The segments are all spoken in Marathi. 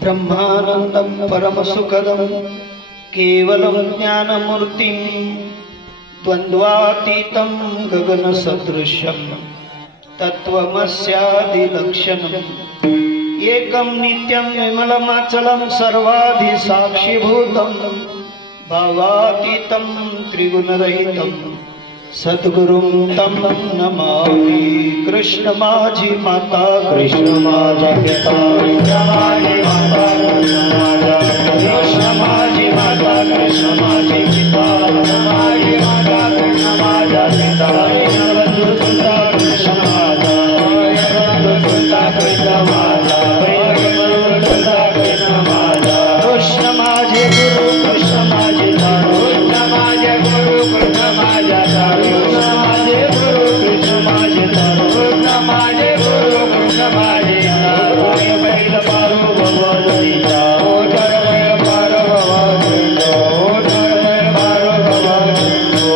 ब्रह्मानंदं परमसुखदं केवलं ज्ञानमूर्तिं द्वन्द्वातीतं गगनसदृशं तत्त्वमस्यादिलक्षणम् एकं नित्यं विमलमाचलं सर्वाधिसाक्षिभूतं भावातीतं त्रिगुणरहितं सद्गुरुं तं नमामि। कृष्ण माझी माता, कृष्ण माझा पिता, कृष्ण माझी माता, कृष्ण माझी पिता, कृष्ण माझा पिता, कृष्ण माझा, कृष्ण माझा, कृष्ण माझे गुरु, कृष्ण माझे गुरु, कृष्ण माझे गुरु, कृष्ण माझा कृष्ण माझे गुरु, कृष्ण माझे कृष्ण माझे गुरु, कृष्ण माझे बैल पारो भगवतीचा ओ बैल पारो भगवतीचा ओ बैल पारो भगवतीचा।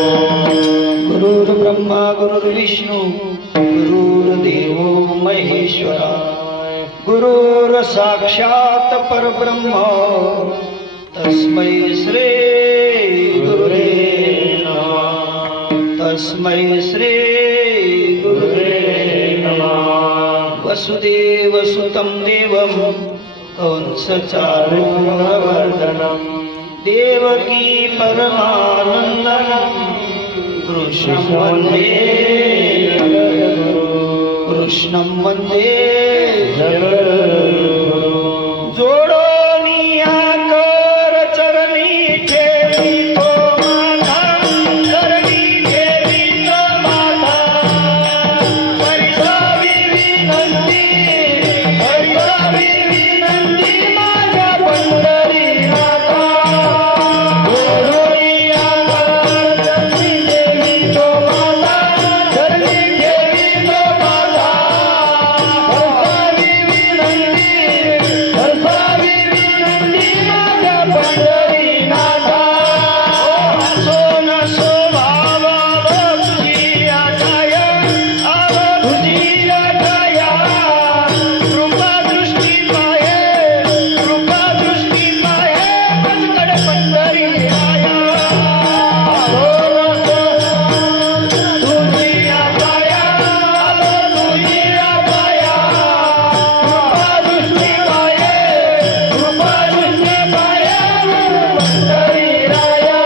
गुरुर्ब्रह्मा गुरुर्विष्णू गुरुर्देवो महेश्वरा गुरुर् साक्षात् परब्रह्म तस्मै श्री गुरुवे नमः। तस्मै श्री गुरुवे नमः। वसुदेवसुतं देवं कंसचाणूरमर्दनं देवकी परमानन्दं कृष्णं वन्दे कृष्णं वन्दे जगद्गुरुं। जोडोनिया कर चरणी ठेवी तो माथा, चरणी ठेवी तो माथा, हरिभावी विनंती, हरिभावी विनंती माझ्या पंढरीनाथा। जोडोनिया कर चरणी ठेवी तो माथा, चरणी ठेवी तो माथा, हरिभावी विनंती, हरिभावी विनंती माझ्या पंढरीनाथा। सोन स्वभाव तुझी आठाय, आव तुझी आठाया, कृपा दृष्टी पाहे, कृपा दृष्टी पाहे, पदकड पंढरी आया। तुझी आठाया, आव तुझी आठाया, कृपा दृष्टी पाहे, कृपा दृष्टी पाहे, पंढरी राया।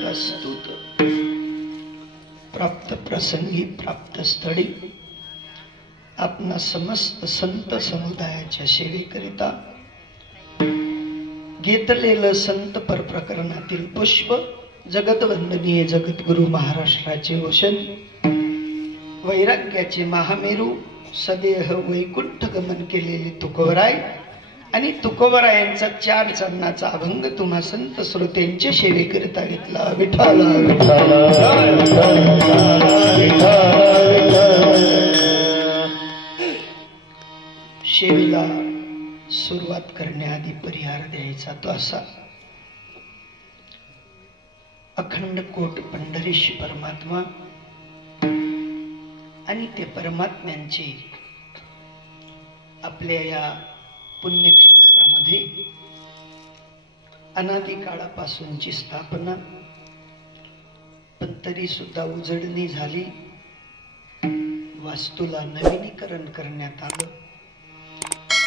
प्रस्तुत प्राप्त प्रसंगी प्राप्त स्थळी आपणा समस्त संत समुदायाच्या सेवेकरिता घेतलेलं संत पर प्रकरणातील पुष्प जगतवंदनीय जगद्गुरु महाराष्ट्राचे वचन वैराग्याचे महामेरू सदेह वैकुंठ गमन केलेले तुकोबराय आणि तुकोबरायांचा 4 चरणाचा अभंग तुम्हा संत श्रोत्यांच्या सेवेकरिता घेतला। विठ्ठल विठ्ठल सेवेला सुरुवात करण्याआधी परिहार द्यायचा तो असा, अखंड कोट पंढरीश परमात्मा आणि ते परमात्म्यांची आपल्या या पुण्यक्षेत्रामध्ये अनादी काळापासूनची स्थापना, पण तरी सुद्धा उजळणी झाली, वास्तूला नवीनीकरण करण्यात आलं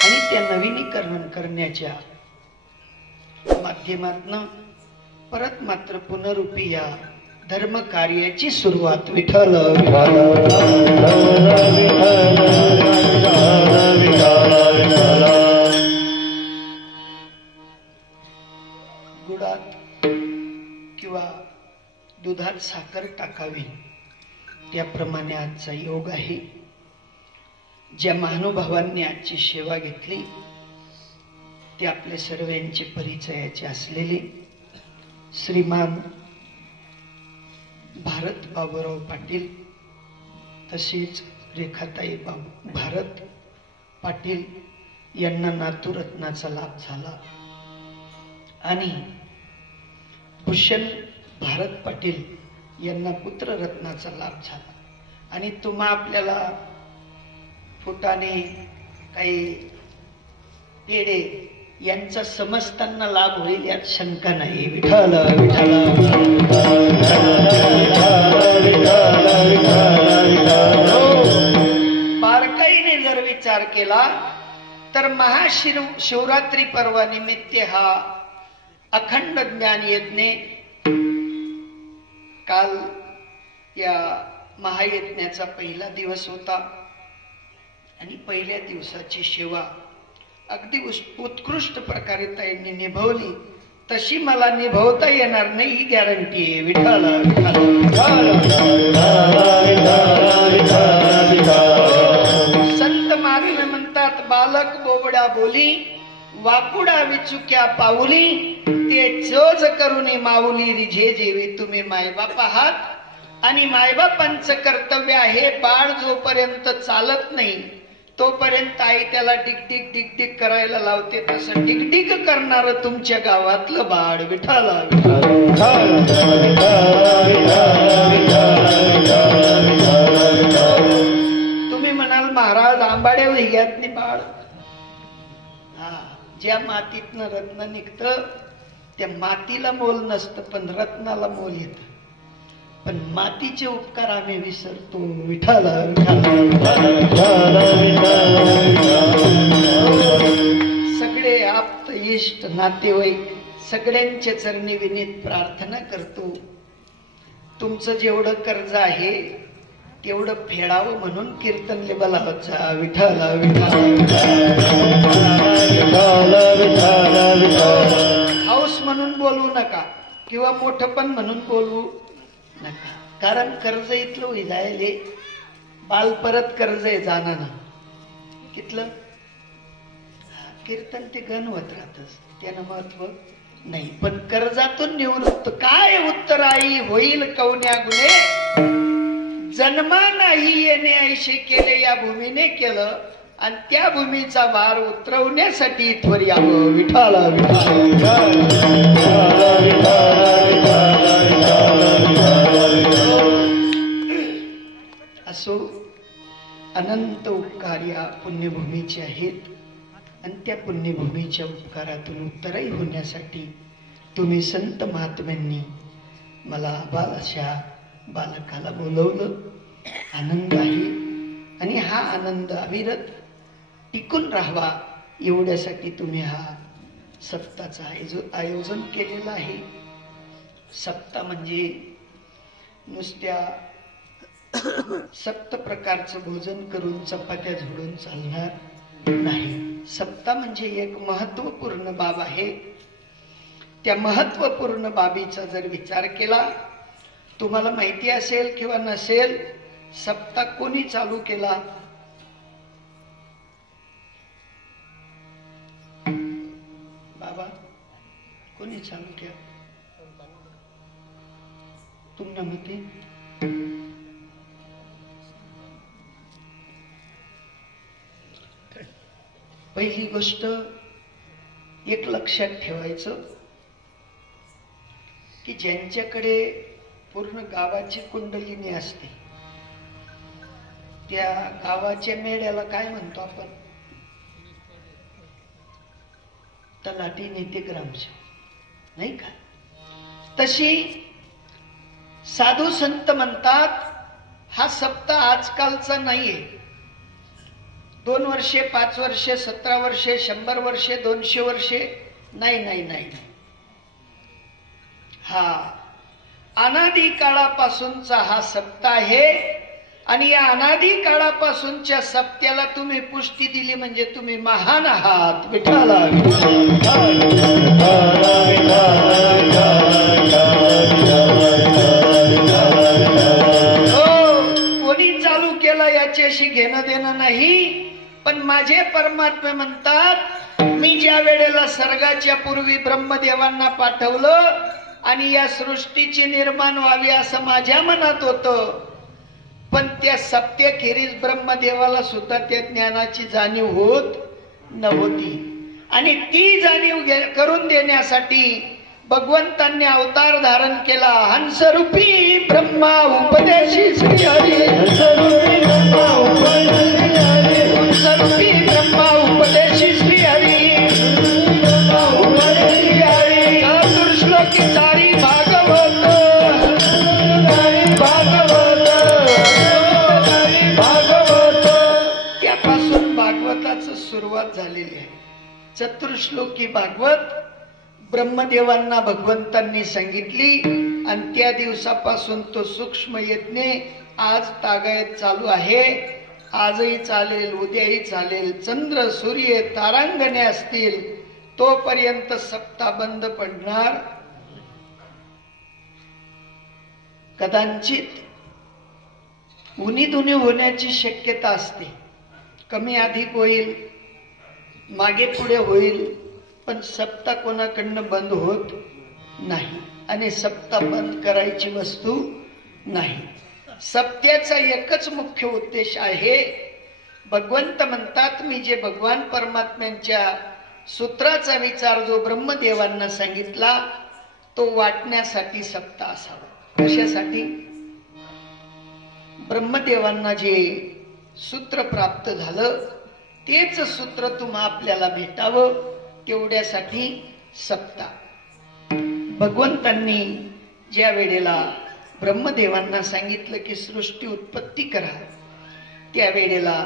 आणि त्या नवीनीकरण करण्याच्या माध्यमातून परत मात्र पुनरुपी या धर्म कार्याची सुरुवात विठ्ठल गुडात किंवा दुधात साखर टाकावी त्याप्रमाणे आजचा योग आहे। ज्या महानुभावांनी आजची सेवा घेतली ते आपले सर्वांचे परिचयाचे असलेले श्रीमान भारत बाबूराव पाटील, तसेच रेखाताई भारत पाटील यांना नातुरत्नाचा लाभ झाला आणि भूषण भारत पाटील यांना पुत्ररत्नाचा लाभ झाला आणि तुम्हा आपल्याला फुटाणे काही पेढे यांचा समजताना लाभ होईल यात शंका नाही. विठ्ठल विठ्ठल बारकाईने जर विचार केला तर महाशिवरात्री पर्वानिमित्त हा अखंड ज्ञान यज्ञ काल या महायज्ञाचा पहिला दिवस होता आणि पहिल्या दिवसाची सेवा अगदी उत्कृष्ट प्रकारे ताईंनी निभवली. तशी मला निभवता येणार नाही ही गॅरंटी आहे. विठ्ठल संत महात्मे म्हणतात बालक बोबड्या बोली वाकुडा विचुक्या पाऊली ते चोज करून माऊली रिझे जेवी. तुम्ही मायबाप आहात आणि मायबापांचं कर्तव्य आहे बाळ जोपर्यंत चालत नाही तोपर्यंत आई त्याला डिगडिग डिगडिग करायला लावते. तसं डिगडिग करणार तुमच्या गावातलं बाळ. विठ्ठल तुम्ही म्हणाल महाराज आंबाड्या वैग्यातनी बाळ. हा, ज्या मातीतनं रत्न निघतं त्या मातीला मोल नसतं पण रत्नाला मोल येतं. पण मातीचे उपकार आम्ही विसरतो. विठ्ठल सगळे आप्त इष्ट नातेवाईक सगळ्यांच्या चरणी विनीत प्रार्थना करतो तुमचं जेवढं कर्ज आहे तेवढं फेडावं म्हणून कीर्तनले बोलावचा. विठ्ठल हौस म्हणून बोलवू नका किंवा मोठपण म्हणून बोलवू नका. कारण कर्ज इथलं जायले बाल परत कर्ज आहे जाणार कितलं कीर्तन ते गणवत राहतच त्यानं महत्व नाही. पण कर्जातून निवृत्त काय उत्तराई होईल कवन्या गुणे जन्मा नाही येणे ऐशे केले या भूमीने केलं आणि त्या भूमीचा भार उतरवण्यासाठी इथवर यावं. विठ्ठल असो अनंत उपकार या पुण्यभूमीचे आहेत आणि त्या पुण्यभूमीच्या उपकारातून उत्तरही होण्यासाठी तुम्ही संत महात्म्यांनी मला अशा बालकाला बोलवलं. आनंद आहे आणि हा आनंद अविरत टिकून राहावा एवढ्यासाठी तुम्ही हा सप्ताहाचं आयोजन केलेलं आहे. सप्ताह म्हणजे नुसत्या 7 प्रकारचं भोजन करून चपात्या झोडून चालणार नाही. सप्ताह म्हणजे एक महत्वपूर्ण बाब आहे. त्या महत्वपूर्ण बाबीचा जर विचार केला तुम्हाला माहिती असेल किंवा नसेल सप्ताह कोणी चालू केला? बाबा कोणी चालू केला तुमच्या मते? पहिली गोष्ट एक लक्षात ठेवायचं की ज्यांच्याकडे पूर्ण गावाची कुंडलिनी असते त्या गावाच्या मेढ्याला काय म्हणतो आपण? तलाठी नेते ग्रामसेवक नाही का? तशी साधू संत म्हणतात हा सप्ताह आजकालचा नाहीये. 2 वर्षे 5 वर्षे 17 वर्षे 100 वर्षे 200 वर्षे नाही नाही नाही. हा अनादी काळापासूनचा हा सप्ताह आहे आणि या अनादी काळापासूनच्या सप्त्याला तुम्ही पुष्टी दिली म्हणजे तुम्ही महान आहात. विठ्ठल कोणी चालू केलं याच्याशी घेणं देणं नाही. पण माझे परमात्मा म्हणतात मी ज्या वेळेला सर्गाच्या पूर्वी ब्रह्मदेवांना पाठवलं आणि या सृष्टीची निर्माण व्हावी असं माझ्या मनात होतं. पण त्या सप्त्याखेरीज ब्रह्मदेवाला सुद्धा त्या ज्ञानाची जाणीव होत नव्हती आणि ती जाणीव करून देण्यासाठी भगवंतांनी अवतार धारण केला. हंसरूपी ब्रह्मा उपदेशी श्री हरी. सुरुवात झालेली आहे. चतुर्श्लोकी भागवत ब्रह्मदेवांना भगवंतांनी सांगितली आणि त्या दिवसापासून तो सूक्ष्म यज्ञ आज तागायत चालू आहे. आजही चालेल, उद्याही चालेल. चंद्र सूर्य तारांगणे असतील तोपर्यंत सप्ताह बंद पडणार. कदाचित उन्ही होण्याची शक्यता असते, कमी अधिक होईल, मागे पुढे होईल, पण सप्ताह कोणाकडनं बंद होत नाही आणि सप्ताह बंद करायची वस्तू नाही. सप्त्याचा एकच मुख्य उद्देश आहे. भगवंत म्हणतात, मी जे भगवान परमात्म्यांच्या सूत्राचा विचार जो ब्रह्मदेवांना सांगितला तो वाटण्यासाठी सप्ताह असावा. कशासाठी? ब्रह्मदेवांना जे सूत्र प्राप्त झालं तेच सूत्र तुम्हा आपल्याला भेटावं, तेवढ्यासाठी सप्ताह. भगवंतांनी ज्या वेळेला ब्रह्मदेवांना सांगितलं की सृष्टी उत्पत्ती करा, त्या वेळेला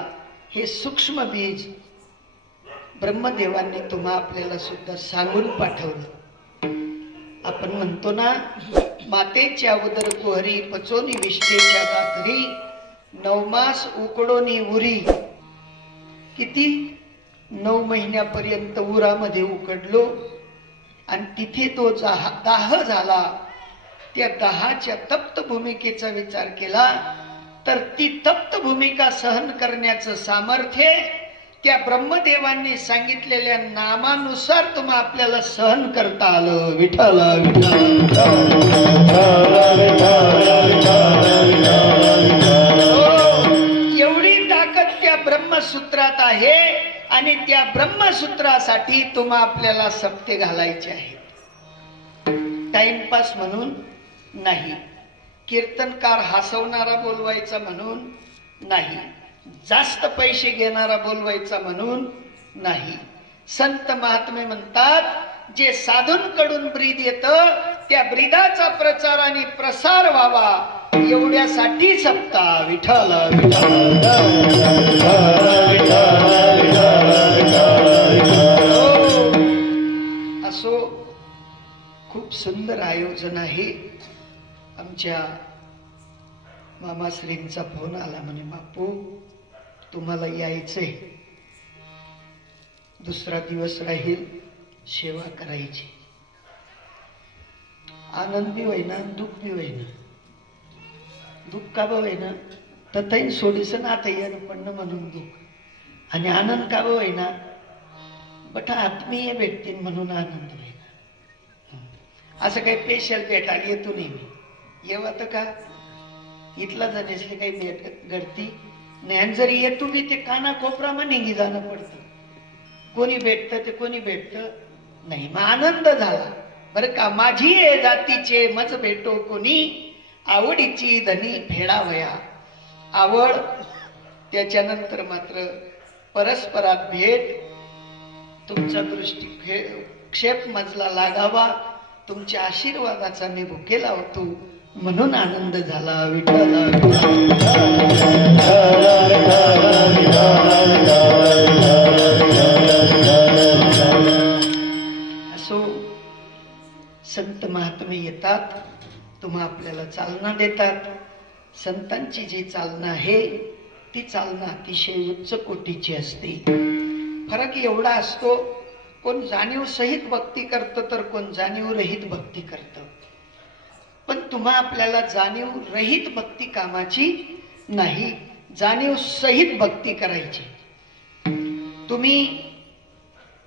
हे सूक्ष्म बीज ब्रह्मदेवांनी तुम्हा आपल्याला सुद्धा सांगून पाठवलं. आपण म्हणतो ना, मातेच्या उदर कुहरी पचोनी विष्टेच्या दातरी, 9 मास उकडोनी उरी. किती? 9 महिन्यापर्यंत उरामध्ये उकडलो आणि तिथे तो दाह झाला. त्या दाहाच्या तप्त भूमिकेचा विचार केला तर ती तप्त भूमिका सहन करण्याचं सामर्थ्य त्या ब्रह्मदेवांनी सांगितलेल्या नामानुसार तुम्हा आपल्याला सहन करता आलं. विठ्ठल एवढी ताकद त्या ब्रह्मसूत्रात आहे आणि त्या ब्रह्मसूत्रासाठी तुम्हा आपल्याला सप्ते घालायचे आहेत. टाइमपास म्हणून नाही, कीर्तनकार हसवणारा बोलवायचा म्हणून नाही, जास्त पैसे घेणारा बोलवायचा म्हणून नाही. संत महात्मे म्हणतात, जे साधूंकडून ब्रीद येतं त्या ब्रीदाचा प्रचार आणि प्रसार व्हावा एवढ्यासाठी सप्ताह. विठ्ठल असो. खूप सुंदर आयोजन आहे. आमच्या मामाश्रींचा फोन आला, म्हणे बापू तुम्हाला यायचंय, दुसरा दिवस राहील, सेवा करायची. आनंद बी होईना, दुःख बी होईना. दुःख का होईना तर तैन सोडीसन आता येणं पडणं म्हणून दुःख, आणि आनंद का होईना बट आत्मीय भेटतील म्हणून आनंद होईना. असं काही स्पेशल भेटायला येतो नाही मी. येवा तर का इथला जाण्याची काही भेट घडती नाही. जरी येतो बी ते काना कोपरामा निघी जाणं पडतं. कोणी भेटतं ते कोणी भेटत नाही. मग आनंद झाला बरं का. माझी ये जातीचे मज भेटो कोणी, आवडीची धनी फेडावया. आवड त्याच्यानंतर मात्र परस्परात भेट, तुमचा दृष्टिक्षेप मजला लागावा, तुमच्या आशीर्वादाचा मी भुकेला होतो म्हणून आनंद झाला. विठ्ठल असो. संत महात्मे येतात, तुम्हा आपल्याला चालना देतात. संतांची जी चालना आहे ती चालना अतिशय उच्च कोटीची असते. फरक एवढा असतो, कोण जाणीव सहित भक्ती करतं तर कोण जाणीव रहित भक्ती करतं. पण तुम्हा आपल्याला जाणीव रहित भक्ती कामाची नाही, जाणीव सहित भक्ती करायची. तुम्ही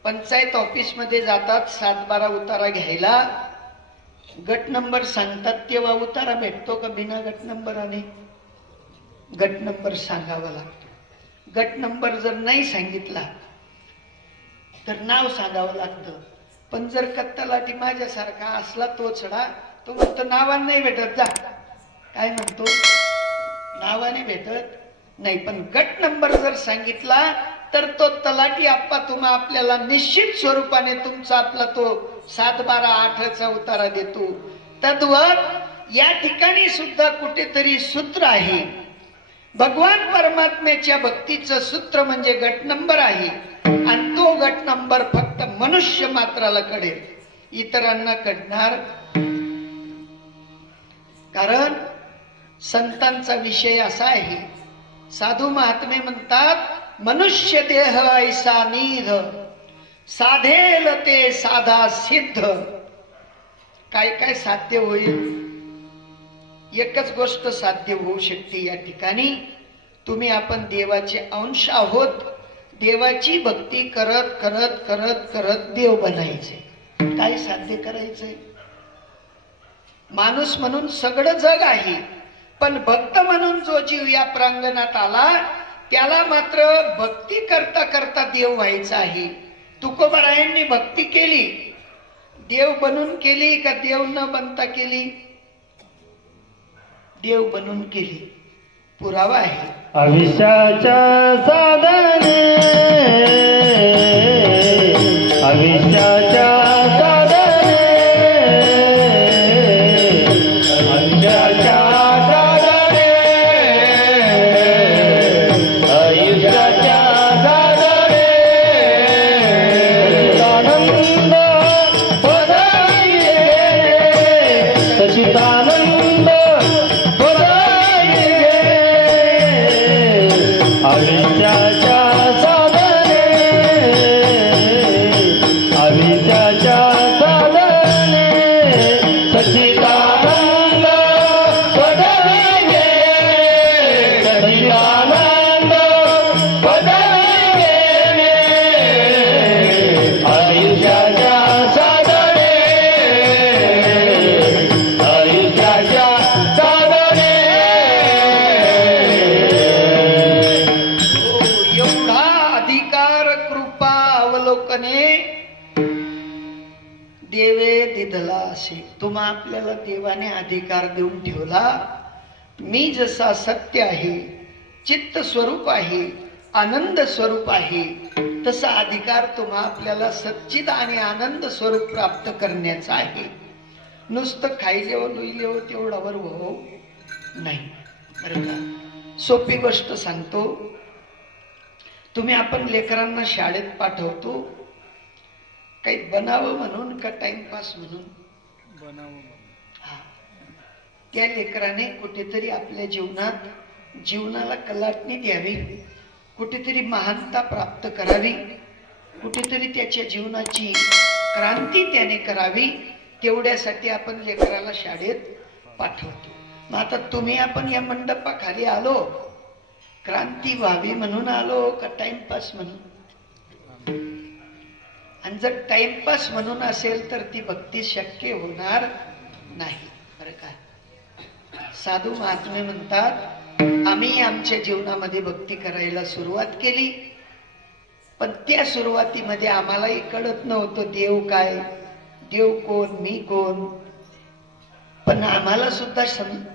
पंचायत ऑफिस मध्ये जातात 7-12 उतारा घ्यायला, गट नंबर सांगतात तेव्हा उतारा भेटतो का बिना गट नंबराने? गट नंबर सांगावा लागतो. गट नंबर जर नाही सांगितला तर नाव सांगावं लागतं. पण जर कत्तलाठी माझ्यासारखा असला तोचडा, तो म्हणतो नावाने नाही भेटत, जा. काय म्हणतो? नावाने भेटत नाही. पण गट नंबर जर सांगितला तर तो तलाठी आप्पा तुम्हा आपल्याला निश्चित स्वरूपाने तुमचा आपला तो 7-12-8चा उतारा देतो. तद्वत या ठिकाणी सुद्धा कुठेतरी सूत्र आहे. भगवान परमात्म्याच्या भक्तीचं सूत्र म्हणजे गट नंबर आहे, आणि तो गट नंबर फक्त मनुष्य मात्राला कळेल, इतरांना कळणार. कारण संतांचा विषय असा आहे, साधू महात्मे म्हणतात मनुष्य देह ऐसा निध, साधेल ते साधा सिद्ध. काय काय साध्य होईल? एकच गोष्ट साध्य होऊ शकते या ठिकाणी. तुम्ही आपण देवाचे अंश आहोत, देवाची भक्ती करत करत करत करत देव बनायचे. काय साध्य करायचंय? माणूस म्हणून सगळं जग आहे, पण भक्त म्हणून जो जीव या प्रांगणात आला त्याला मात्र भक्ती करता करता देव व्हायचा आहे. तुकोबारायांनी भक्ती केली, देव बनून केली का देव न बनता केली? देव बनून केली. पुरावा आहे आयुष्याच्या साधने, आयुष्याच्या साधने, आयुष्याच्या साधने, आयुष्याच्या साधने, आनंद पदाई सचिदानंद आयुष्याच्या साधने, आयुष्याच्या साधने, सच्चिदानंद पदवी, सच्चिदानंद पदवी, आयुष्याच्या साधने, आयुष्याच्या साधने. देवे दिधला असे. तुम्हा आपल्याला देवाने अधिकार देऊन ठेवला. मी जसा सत्य आहे, चित्त स्वरूप आहे, आनंद स्वरूप आहे, तसा अधिकार तुम्हा आपल्याला सच्चिद आणि आनंद स्वरूप प्राप्त करण्याचा आहे. नुसतं खायलेव लुईलेव तेवढावर हो नाही. बरं का? सोपी गोष्ट सांगतो. तुम्ही आपण लेकरांना शाळेत पाठवतो, काही बनावं म्हणून का टाइमपास म्हणून? बनावं. त्या लेकराने कुठेतरी आपल्या जीवनाला कलाटणी द्यावी, कुठेतरी महानता प्राप्त करावी, कुठेतरी त्याच्या जीवनाची क्रांती त्याने करावी. तेवढ्यासाठी आपण लेकराला शाळेत पाठवतो. मग आता तुम्ही आपण या मंडपाखाली आलो, क्रांती व्हावी म्हणून आलो का टाइमपास म्हणून? आणि जर टाइमपास म्हणून असेल तर ती भक्ती शक्य होणार नाही. बरं का? साधू महात्मे म्हणतात आम्ही आमच्या जीवनामध्ये भक्ती करायला सुरुवात केली, पण त्या सुरुवातीमध्ये आम्हालाही कळत नव्हतं देव काय, देव कोण, मी कोण. पण आम्हाला सुद्धा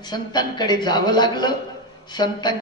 संतांकडे जावं लागलं. संतां